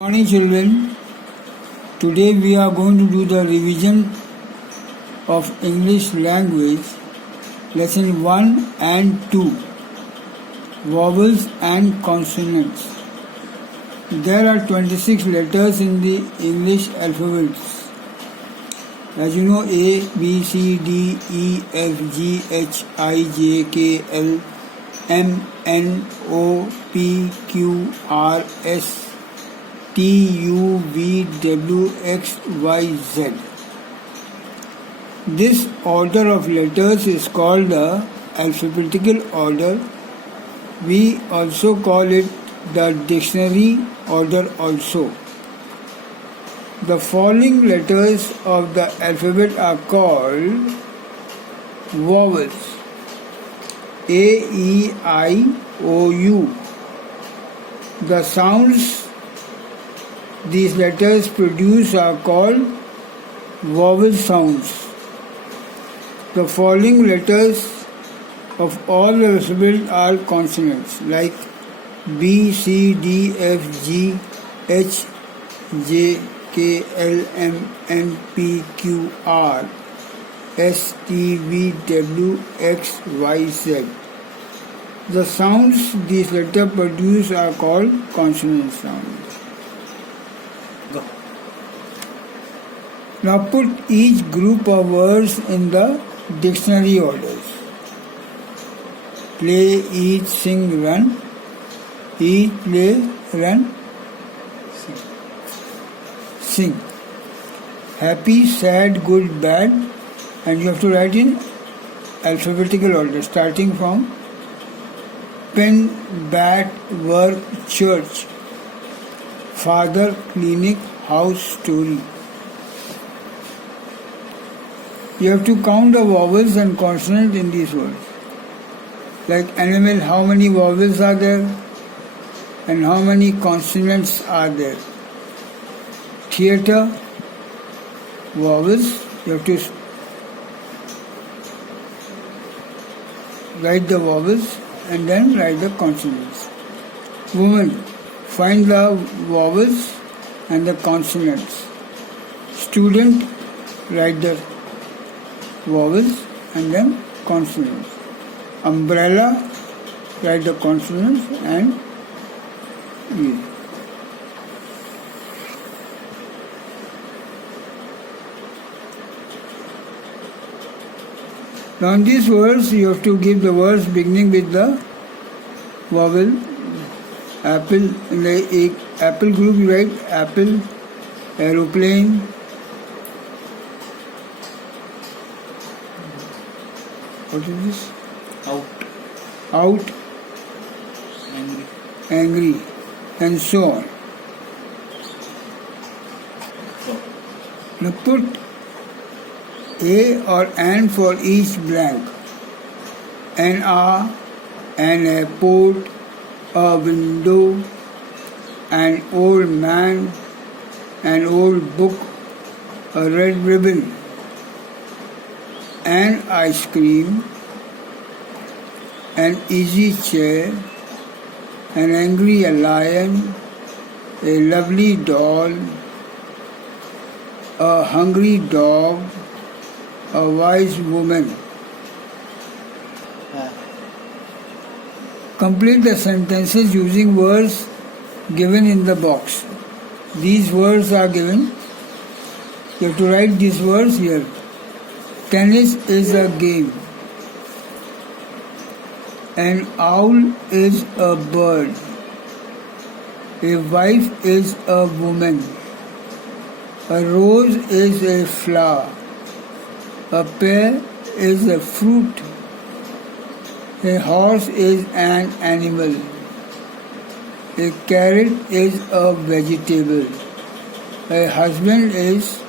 Morning children, today we are going to do the revision of English language lesson 1 and 2, vowels and consonants. There are 26 letters in the English alphabets. As you know, A, B, C, D, E, F, G, H, I, J, K, L, M, N, O, P, Q, R, S, T, U, V, W, X, Y, Z. This order of letters is called the alphabetical order. We also call it the dictionary order also. The following letters of the alphabet are called vowels. A, E, I, O, U. The sounds these letters produce are called vowel sounds. The following letters of all the alphabet are consonants like B, C, D, F, G, H, J, K, L, M, N, P, Q, R, S, T, V, W, X, Y, Z. The sounds these letters produce are called consonant sounds. Go. Now put each group of words in the dictionary orders. Play, eat, sing, run. Eat, play, run, sing. Happy, sad, good, bad. And you have to write in alphabetical order, starting from pen, bat, work, church, father, clinic, house, story. You have to count the vowels and consonants in these words. Like animal, how many vowels are there and how many consonants are there. Theatre, vowels, you have to write the vowels and then write the consonants. Woman, find the vowels and the consonants. Student, write the vowels and then consonants. Umbrella, write the consonants and use. Now in these words you have to give the words beginning with the vowel. Apple, in the apple group you write apple, aeroplane, what is this? Out, angry, and so on. Now put a or an for each blank. An airport, a window, an old man, an old book, a red ribbon, an ice cream, an easy chair, an angry lion, a lovely doll, a hungry dog, a wise woman. Complete the sentences using words given in the box. These words are given. You have to write these words here. Tennis is a game. An owl is a bird. A wife is a woman. A rose is a flower. A pear is a fruit. A horse is an animal. A carrot is a vegetable. A husband is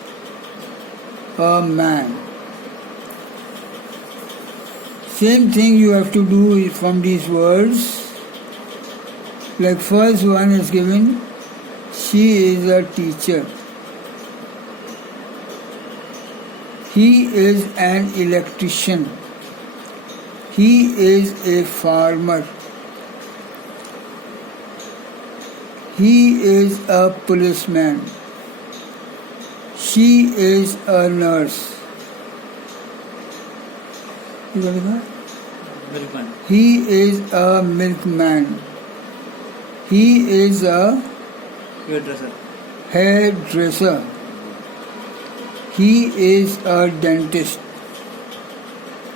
a man. Same thing you have to do from these words. Like first one is given, she is a teacher. He is an electrician. He is a farmer. He is a policeman. She is a nurse. ये क्या लिखा है? Milkman. He is a milkman. He is a hairdresser. hairdresser. He is a dentist.